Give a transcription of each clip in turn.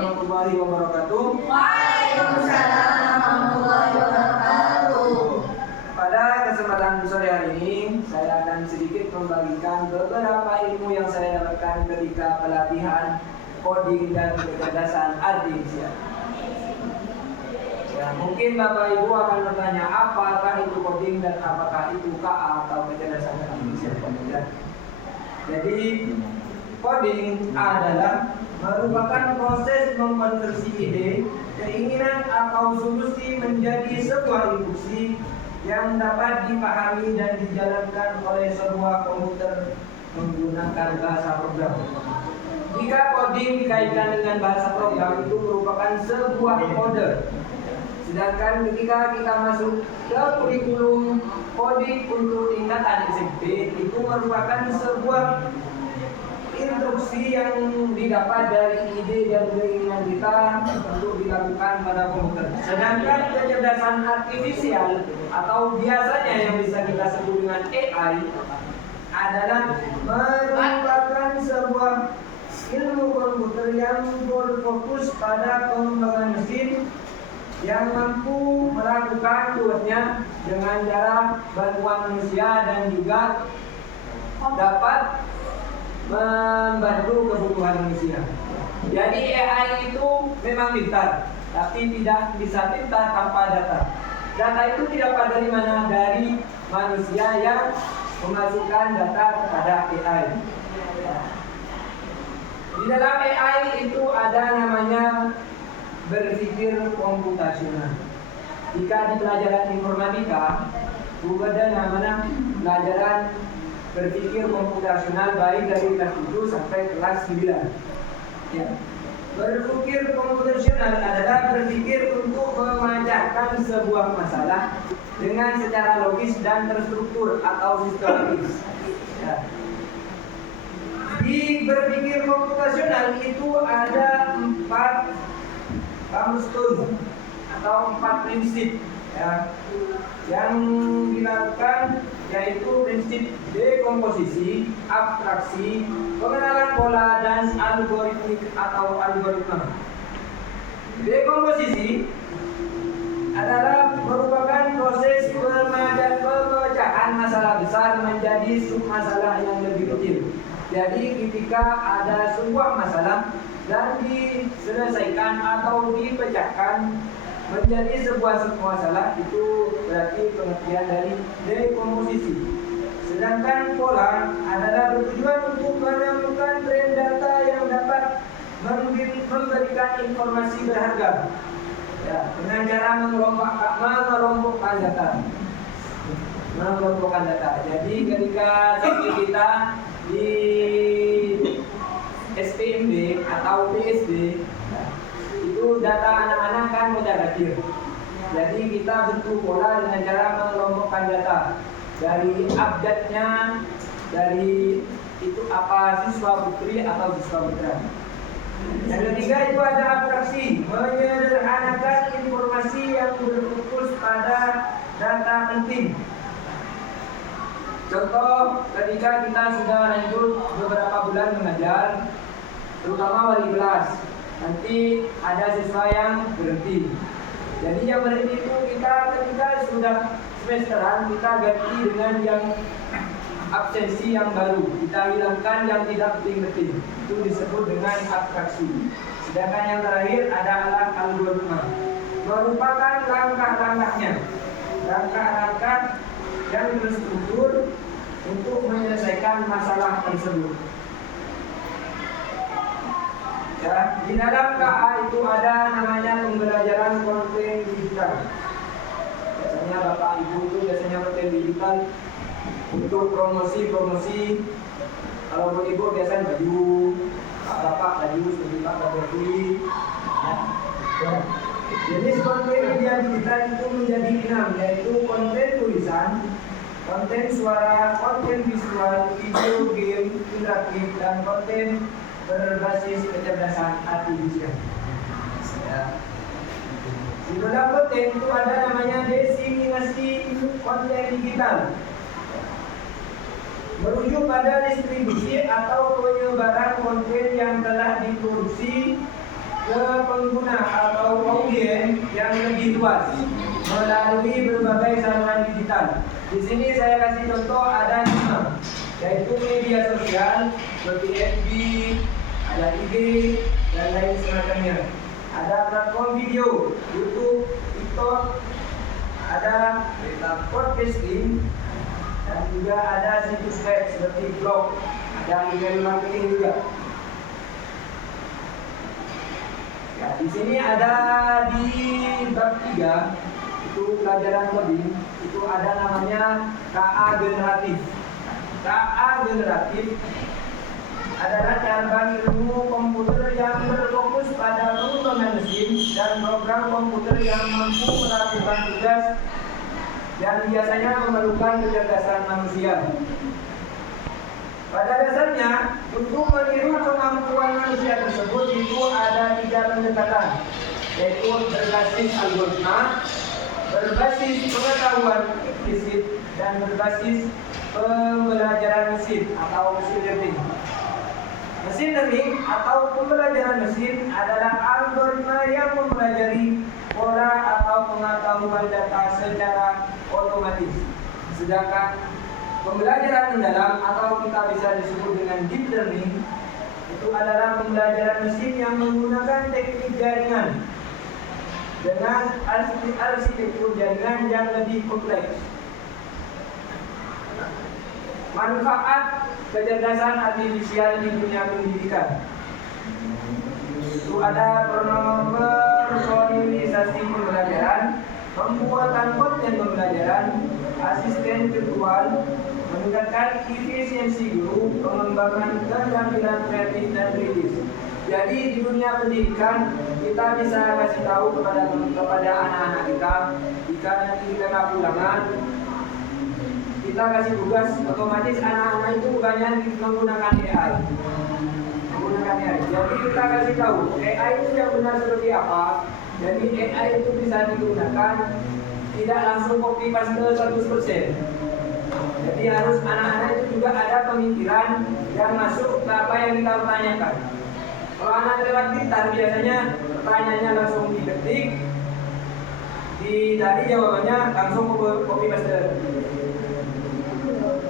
warahmatullahi wabarakatuh. Waalaikumsalam warahmatullahi wabarakatuh. Pada kesempatan sore hari ini, saya akan sedikit membagikan beberapa ilmu yang saya dapatkan ketika pelatihan coding dan kecerdasan artifisial. Ya, mungkin Bapak Ibu akan bertanya, apakah itu coding dan apakah itu KA atau kecerdasan artifisial. Jadi, coding adalah merupakan proses mengkonversi ide, keinginan atau solusi menjadi sebuah instruksi yang dapat dipahami dan dijalankan oleh sebuah komputer menggunakan bahasa program. Jika coding dikaitkan dengan bahasa program, itu merupakan sebuah kode. Sedangkan ketika kita masuk ke kurikulum coding untuk tingkatan SMP, itu merupakan sebuah instruksi yang didapat dari ide dan keinginan kita untuk dilakukan pada komputer. Sedangkan kecerdasan artifisial atau biasanya yang bisa kita sebut dengan AI adalah merupakan sebuah ilmu komputer yang berfokus pada pengembangan mesin yang mampu melakukan tugasnya dengan cara bantuan manusia dan juga dapat membantu kebutuhan manusia. Jadi AI itu memang pintar, tapi tidak bisa pintar tanpa data. Data itu didapat dari mana? Dari manusia yang memasukkan data kepada AI. Di dalam AI itu ada namanya berpikir komputasional. Jika di pelajaran informatika, ada namanya pelajaran berpikir komputasional baik dari kelas 7 sampai kelas 9. Ya. Berpikir komputasional adalah berpikir untuk memecahkan sebuah masalah dengan secara logis dan terstruktur atau sistematis. Ya. Di berpikir komputasional itu ada 4 cornerstone atau 4 prinsip ya, yang dilakukan, yaitu prinsip dekomposisi, abstraksi, pengenalan pola, dan algoritmik atau algoritma. Dekomposisi adalah merupakan proses pemecahan masalah besar menjadi submasalah yang lebih kecil. Jadi ketika ada sebuah masalah dan diselesaikan atau dipecahkan menjadi sebuah masalah, itu berarti pengertian dari dekomposisi. Sedangkan pola adalah bertujuan untuk menemukan tren data yang dapat memberikan informasi berharga ya, dengan cara mengelompokkan data. Jadi ketika kita di SPMB atau PSD, itu data anak-anak kan kotak-kacir. Jadi kita bentuk pola dengan cara mengelompokkan data dari abjadnya, dari itu apa siswa putri atau siswa putra. Yang ketiga itu ada abstraksi, menyederhanakan informasi yang berfokus pada data penting. Contoh, ketika kita sudah lanjut beberapa bulan mengajar, terutama wali kelas, nanti ada siswa yang berhenti. Jadi yang berhenti itu kita ketika sudah semesteran, kita ganti dengan yang absensi yang baru. Kita hilangkan yang tidak penting-penting. Itu disebut dengan abstraksi. Sedangkan yang terakhir adalah algoritma. Merupakan langkah-langkahnya. Langkah-langkah yang terstruktur untuk menyelesaikan masalah tersebut. Ya, di dalam KA itu ada namanya pembelajaran konten digital. Biasanya Bapak Ibu itu biasanya konten digital untuk promosi. Kalau buat Ibu biasanya baju, Bapak baju, Bapak baju. Ya. Jenis konten media digital itu menjadi 6, yaitu konten tulisan, konten suara, konten visual, video, game, interaktif, dan konten berbasis kecerdasan artifisial. Ya. Di dalam konten itu ada namanya diseminasi konten digital, merujuk pada distribusi atau penyebaran konten yang telah diproduksi ke pengguna atau audiens yang lebih luas melalui berbagai saluran digital. Di sini saya kasih contoh ada 5, yaitu media sosial seperti FB, ada IG, dan lain semacamnya. Ada platform video, YouTube, TikTok, ada podcasting, dan juga ada situs web seperti blog, ada email marketing juga. Ya, di sini ada di bab 3 itu pelajaran coding, itu ada namanya KA generatif. KA generatif adalah cabang ilmu komputer yang berfokus pada pengembangan mesin dan program komputer yang mampu melakukan tugas yang biasanya memerlukan kecerdasan manusia. Pada dasarnya, untuk meniru kemampuan manusia tersebut itu ada 3 pendekatan, yaitu berbasis algoritma, berbasis pengetahuan implisit, dan berbasis pembelajaran mesin atau machine learning. Machine learning atau pembelajaran mesin adalah algoritma yang mempelajari pola atau pengetahuan data secara otomatis. Sedangkan pembelajaran mendalam atau kita bisa disebut dengan deep learning itu adalah pembelajaran mesin yang menggunakan teknik jaringan dengan arsitektur jaringan yang lebih kompleks. Manfaat kecerdasan artifisial di dunia pendidikan itu ada personalisasi pembelajaran, pembuatan konten pembelajaran, asisten virtual, meningkatkan efisiensi guru, pengembangan keterampilan kreatif dan kritis. Jadi di dunia pendidikan kita bisa kasih tahu kepada anak-anak kita, jika nanti kita pulangan, kita kasih tugas, otomatis anak-anak itu bukannya menggunakan AI. Jadi kita kasih tahu AI itu yang benar seperti apa. Jadi AI itu bisa digunakan tidak langsung copy paste 100%. Jadi harus anak-anak itu juga ada pemikiran yang masuk ke apa yang kita tanyakan. Kalau anak lewat pintar biasanya pertanyaannya langsung diketik, dari jawabannya langsung copy paste.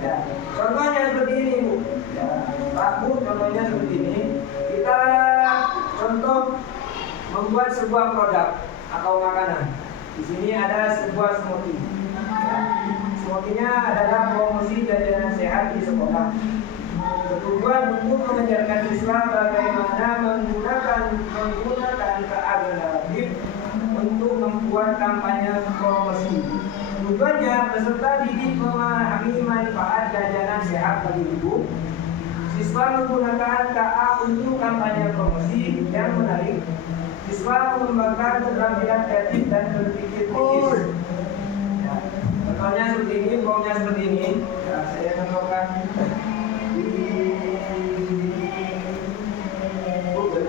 Ya, contohnya seperti ini Bu. Ya, Pak Bu, contohnya seperti ini. Kita contoh membuat sebuah produk atau makanan. Di sini ada sebuah smoothie. Ya, smoothie-nya adalah promosi jajanan sehat di sekolah. Bertujuan untuk mengajarkan siswa bagaimana menggunakan KA generatif untuk membuat kampanye promosi. Tujuannya peserta didik memahami manfaat jajanan sehat bagi tubuh. Siswa menggunakan KA untuk kampanye promosi yang menarik. Siswa mengembangkan keterampilan kreatif dan berpikir kritis. Ya, contohnya seperti ini, formnya seperti ini. Ya, saya contohkan di Google.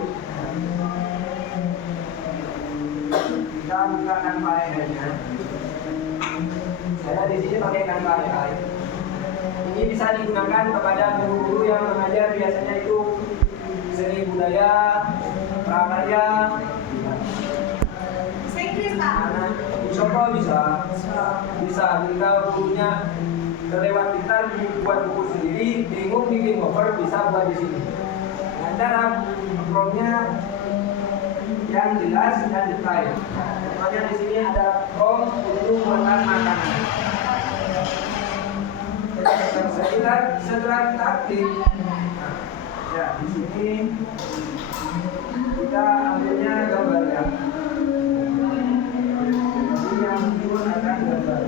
Kita buka tanpa AI-nya. Saya di sini pakai Canva AI. Ini bisa digunakan kepada guru-guru yang mengajar biasanya itu seni budaya, prakarya. Contoh bisa jika gurunya terlewat pintar buat buku sendiri, bingung bikin cover, bisa buat di sini. Dengan cara prompt-nya yang jelas dan detail. Contohnya di sini ada prompt untuk buatan makanan. Setelah kita aktif, ya di sini kita ambilnya gambarnya. Jadi yang muncul akan gambar.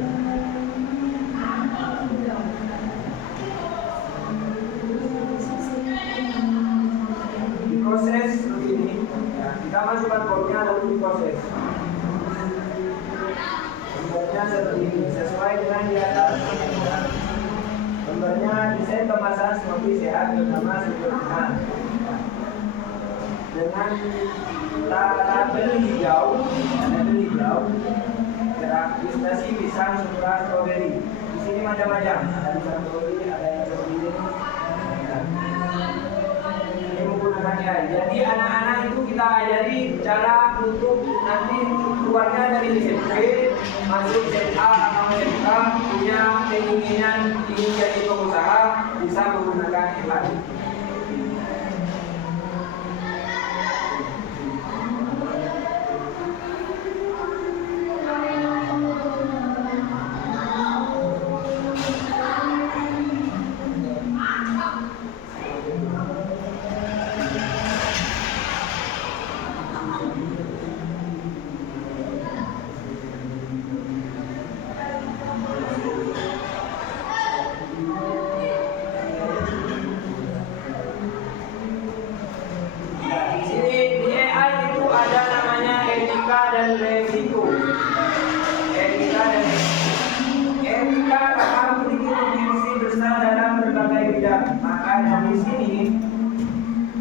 Diproses seperti ini. Ya, kita masukkan kodenya lalu diproses. Gambarnya seperti ini, sesuai dengan di atas. Gambarnya desain kemasan smoothie sehat bernama sempurna dengan label hijau, gerak ilustrasi pisang, sempurna, strawberry. Di sini macam-macam, ada pisang strawberry, ada yang seperti ini. Ini menggunakan AI. Jadi anak-anak itu kita ajari cara untuk nanti keluarnya dari SMP masuk SMA atau SMK punya keinginan ingin jadi pengusaha bisa menggunakan AI.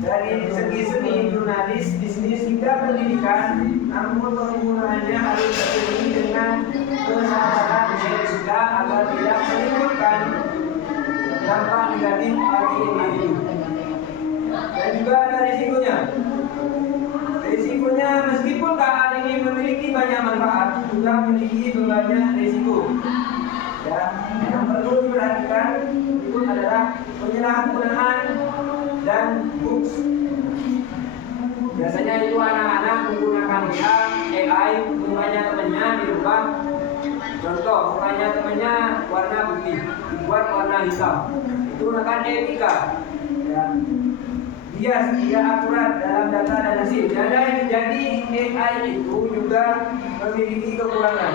Dari segi seni jurnalis bisnis hingga pendidikan, namun penggunaannya harus sesuai dengan kesadaran etika agar tidak menimbulkan dampak negatif bagi individu. Dan juga ada risikonya. Risikonya meskipun KA ini memiliki banyak manfaat, juga memiliki banyak risiko. Ya, yang perlu diperhatikan itu adalah penyalahgunaan dan hoax. Biasanya itu anak-anak menggunakan AI, mukanya temannya dirubah. Contoh, mukanya temannya warna putih, dibuat warna hitam. Itu merupakan etika. Ya. Bias, tidak akurat dalam data dan hasil. Jadi AI itu juga memiliki kekurangan.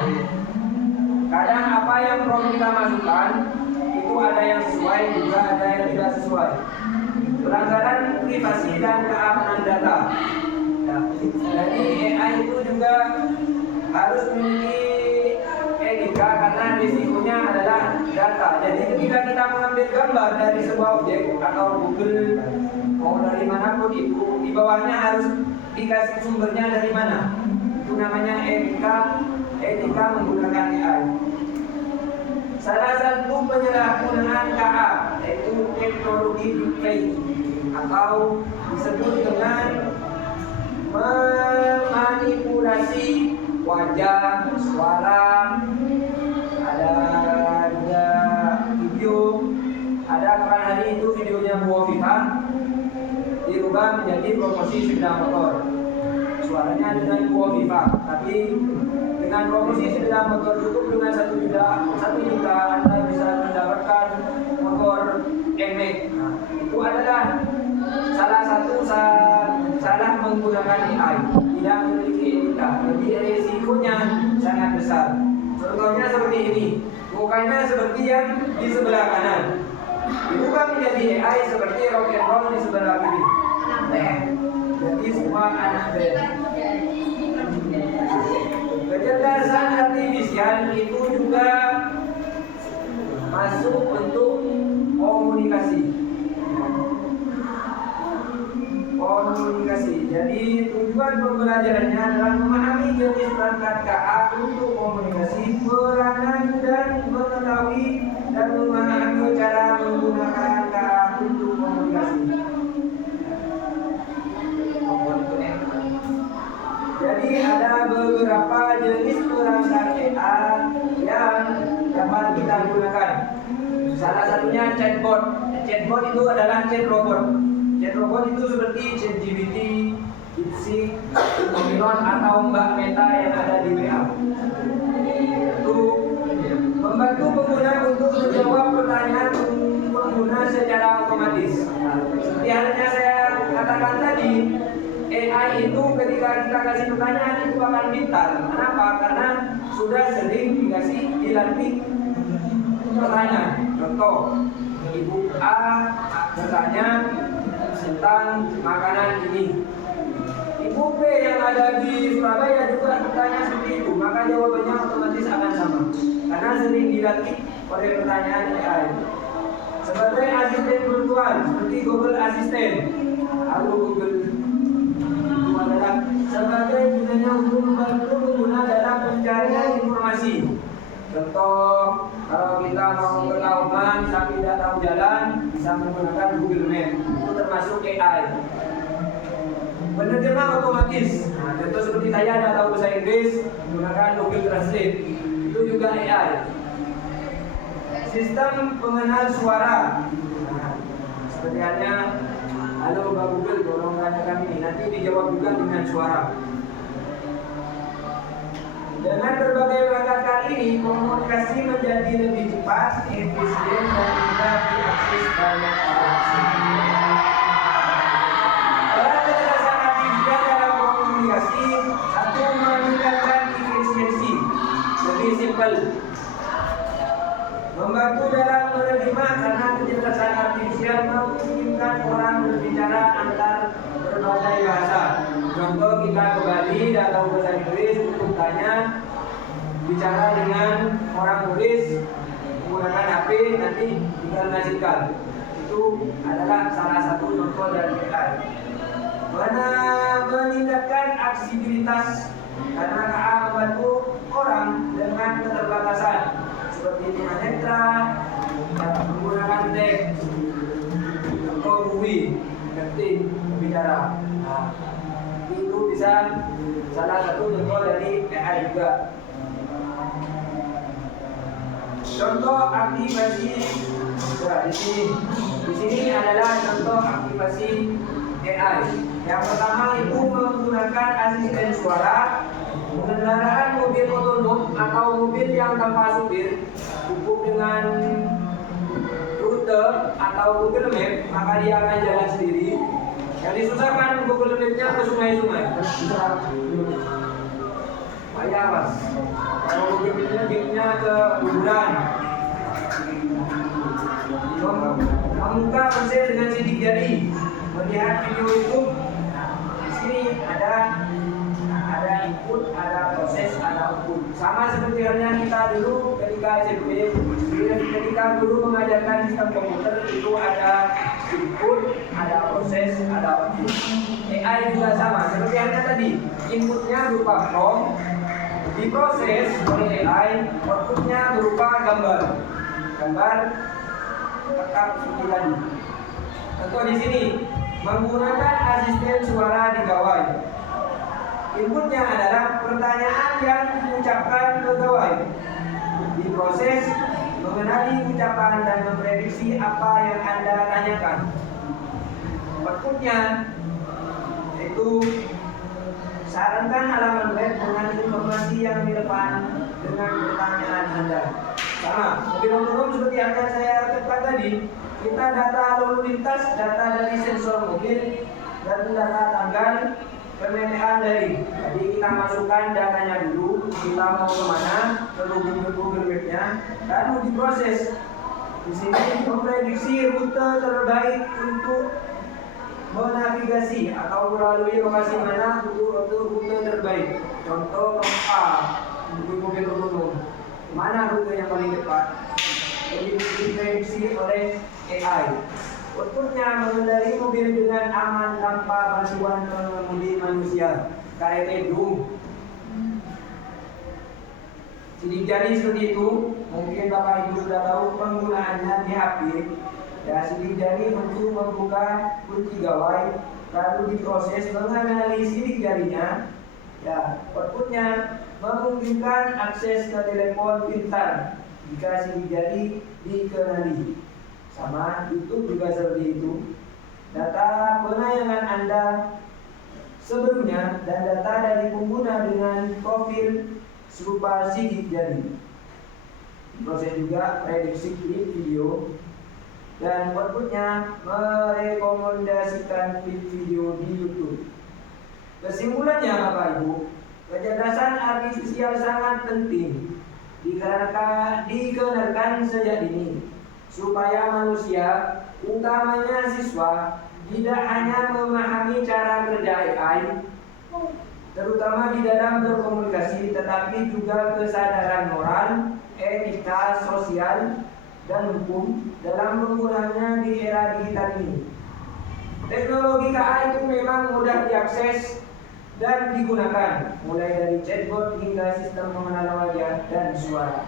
Kadang apa yang perlu kita masukkan itu ada yang sesuai, juga ada yang tidak sesuai. Pelanggaran privasi dan keamanan data. Nah, jadi AI itu juga harus memiliki etika karena risikonya adalah data. Jadi ketika kita mengambil gambar dari sebuah objek atau Google mau dari manapun itu, di bawahnya harus dikasih sumbernya dari mana. Itu namanya etika menggunakan AI. Salah satu penyalahgunaan KA yaitu teknologi deepfake atau disebut dengan memanipulasi wajah, suara, ada juga video. Ada kapan hari itu videonya Bu Hovifa dirubah menjadi promosi sepeda motor. Suaranya dengan Bu Hovifa, tapi dengan promosi sepeda motor cukup dengan 1 juta Anda bisa mendapatkan motor NMAX. Nah, itu adalah salah satu salah menggunakan AI, tidak memiliki etika. Jadi resikonya sangat besar. Contohnya seperti ini, mukanya seperti yang di sebelah kanan, diubah menjadi AI seperti rock and roll di sebelah kiri. Jadi semua anak band. Kecerdasan artifisial itu juga masuk untuk komunikasi. Jadi tujuan pembelajarannya adalah memahami jenis perangkat KA untuk komunikasi, peranan dan mengetahui dan memahami cara menggunakan KA untuk komunikasi. Jadi ada beberapa jenis perangkat AI yang dapat kita gunakan. Salah satunya chatbot. Chatbot itu adalah chat robot. Chat robot itu seperti ChatGPT, DeepSeek, Omilon atau Mbak Meta yang ada di WA. Itu membantu pengguna untuk menjawab pertanyaan pengguna secara otomatis. Seperti halnya saya katakan tadi, AI itu ketika kita kasih pertanyaan itu akan pintar. Kenapa? Karena sudah sering dilatih pertanyaan. Contoh, Ibu A bertanya tentang makanan ini. Ibu B yang ada di Surabaya juga bertanya seperti itu, maka jawabannya otomatis akan sama. Karena sering dilatih oleh pertanyaan AI. Sebagai asisten virtual seperti Google Assistant, lalu Google itu adalah sebagai gunanya untuk membantu pengguna dalam pencarian informasi. Contoh, kalau kita mau ke Kauman tapi tidak tahu jalan, bisa menggunakan Google Map. Itu termasuk AI. Penerjemah otomatis. Nah, contoh seperti saya ada tahu bahasa Inggris menggunakan Google Translate. Itu juga AI. Sistem pengenal suara. Nah, seperti halnya, halo Mbak Google, tolong tanyakan ini. Nanti dijawab juga dengan suara. Dengan berbagai perangkat kali ini, komunikasi menjadi lebih cepat, efisien, dan mudah diakses banyak orang. Peran kecerdasan artifisial dalam komunikasi, satu, meningkatkan efisiensi, lebih simpel, membantu dalam menerima karena kecerdasan artifisial memungkinkan orang berbicara antar berbagai bahasa. Contoh, kita ke Bali, tidak tahu bahasa Inggris, untuk tanya, bicara dengan orang turis menggunakan HP, nanti tinggal ngasihkan. Itu adalah salah satu contoh dari AI. Meningkatkan aksesibilitas karena KA membantu orang dengan keterbatasan seperti tunanetra menggunakan teks atau movie penting berbicara. Nah, itu bisa salah satu contoh dari AI juga. Contoh aktivasi, nah, di sini adalah contoh aktivasi AI. Yang pertama itu menggunakan asisten suara. Kendaraan mobil otonom atau mobil yang tanpa supir cukup dengan rute atau Google Map, maka dia akan jalan sendiri. Yang disusahkan Google Map-nya ke sungai-sungai. Payah mas. Kalau Google Map-nya ke kuburan. Membuka ponsel dengan sidik jari, melihat video YouTube. Di sini ada input, ada proses, ada output. Sama seperti halnya kita dulu ketika SMP, ketika guru mengajarkan sistem komputer itu ada input, ada proses, ada output. AI juga sama, seperti halnya tadi, inputnya berupa prompt, diproses oleh AI, outputnya berupa gambar rekam seperti tadi. Contoh di sini, menggunakan asisten suara di gawai. Inputnya adalah pertanyaan yang diucapkan ke gawai. Diproses, mengenali ucapan dan memprediksi apa yang Anda tanyakan. Outputnya yaitu sarankan halaman web dengan informasi yang relevan dengan pertanyaan Anda. Sama, mobil otonom seperti yang saya katakan tadi, kita data lalu lintas, data dari sensor mobil, dan data tanggal, pemetaan dari. Jadi kita masukkan datanya dulu, kita mau kemana, ke Google Map-nya, lalu diproses. Di sini memprediksi rute terbaik untuk menavigasi atau melalui lokasi mana untuk rute terbaik. Contoh A, mobil otonom. Mana rute yang paling cepat? Diprediksi oleh AI. Outputnya mengendari mobil dengan aman tanpa bantuan pengemudi manusia. KRT Dung. Sidik jari seperti itu, mungkin Bapak Ibu sudah tahu penggunaannya di HP. Ya, sidik jari untuk membuka kunci gawai, lalu diproses mengenali sidik jarinya. Ya, outputnya memungkinkan akses ke telepon pintar jika sidik jari dikenali. Sama, YouTube juga seperti itu. Data penayangan Anda sebelumnya dan data dari pengguna dengan profil serupa sidik jari. Proses juga prediksi klip video dan outputnya merekomendasikan klip video di YouTube. Kesimpulannya Bapak Ibu, kecerdasan artifisial sangat penting dikenakan sejak dini supaya manusia, utamanya siswa, tidak hanya memahami cara kerja AI, terutama di dalam berkomunikasi, tetapi juga kesadaran moral, etika, sosial, dan hukum dalam penggunaannya di era digital ini. Teknologi KA itu memang mudah diakses dan digunakan, mulai dari chatbot hingga sistem pengenalan wajah dan suara.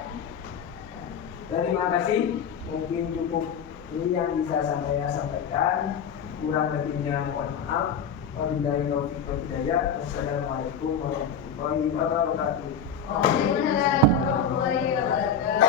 Terima kasih, mungkin cukup ini yang bisa saya sampaikan, kurang lebihnya mohon maaf. Wabillahi taufiq wal hidayah. Wassalamualaikum warahmatullahi wabarakatuh. Waalaikumsalam warahmatullahi wabarakatuh.